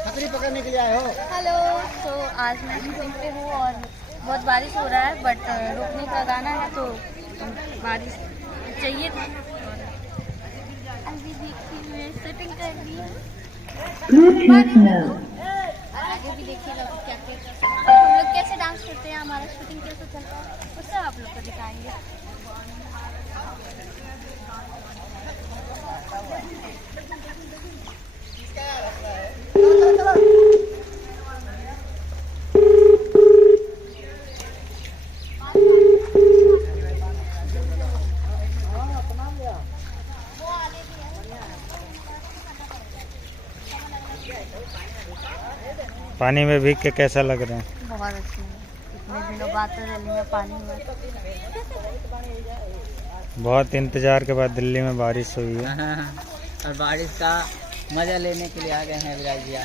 छतरी पकड़ने के लिए आए हो? हेलो। तो आज मैं शूटिंग पे हूँ और बहुत बारिश हो रहा है, बट रुकने का गाना है तो बारिश चाहिए था। अभी देखिए मैं शूटिंग कर रही हूँ, आगे भी देखिएगा क्या हम लोग कैसे डांस करते हैं, हमारा शूटिंग कैसे चलता है, उससे आप लोग को दिखाएंगे। पानी में भीग के कैसा लग रहा है? बहुत अच्छी है, इतने दिनों बाद तो दिल्ली में पानी में। बहुत इंतजार के बाद दिल्ली में बारिश हुई है। और बारिश का मजा लेने के लिए आ गए हैं विराज भैया।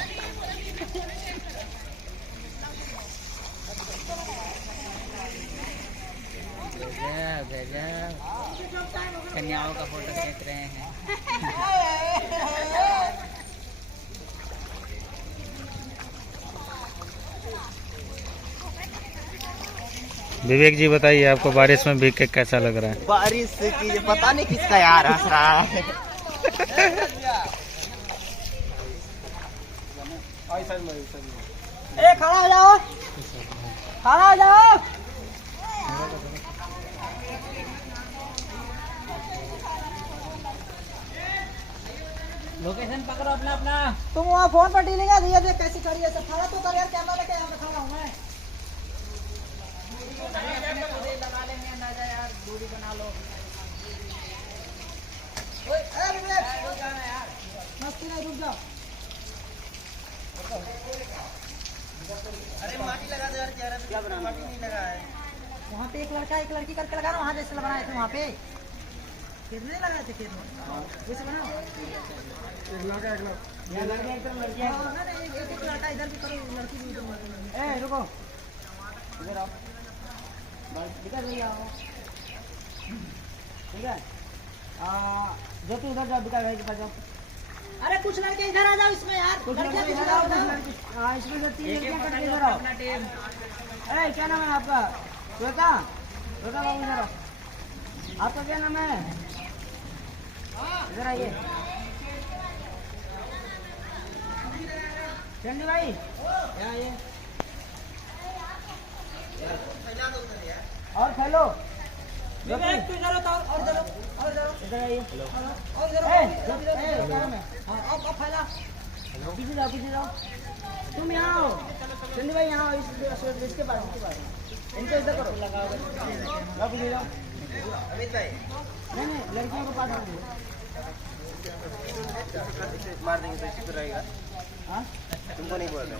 कन्याओं का फोटो खींच रहे हैं। विवेक जी बताइए, आपको बारिश में भीग के कैसा लग रहा है? बारिश की पता नहीं किसका यार हंस रहा है। खड़ा हो जाओ, खड़ा हो जाओ। लोकेशन पकड़ो अपना अपना। तुम वहाँ फोन पर डीलिंग दिया देख कैसी खड़ी है, सब खड़ा तो कर यार, कैमरा लेके यहाँ पे खड़ा हूँ मैं। लगा लेंगे अंदाजा यार, दूरी बना लो। मस्ती नहीं, रुक जाओ। अरे माटी लगा दो यार, चेहरे पे क्या बना, माटी नहीं लगा है। वहाँ पे एक लड़का एक लड़की करके लगा ना, वहाँ जैसे बनाए थे वहाँ पे कितने लगाए थे, कितने वैसे बनाओ। एक लड़का एक लड़का इधर भी करो, लड़की भी इधर। ए रुको, इधर आओ, विकास भैया आओ, ठीक है। जो तू उधर जाओ, विकास भाई के पास जाओ। अरे कुछ लड़के इधर आ जाओ इसमें यार, कुछ लड़के इधर आओ। इसमें जो 3 लड़कियां करके इधर आओ। ए क्या नाम है आपका? श्वेता, श्वेता बाबू इधर आओ। आपका क्या नाम है? इधर आइए। चंदी भाई यहाँ आइए। और फैलो इधर आइए, फैला पीछे जाओ, पीछे जाओ। तुम यहाँ आओ, चंदी भाई यहाँ आओ, इसके पास इनको इधर करो, जाओ पीछे जाओ। अमित भाई नहीं, लड़कियों को पास मार देंगे तो इसी पे रहेगा। तुमको नहीं बोल रहे।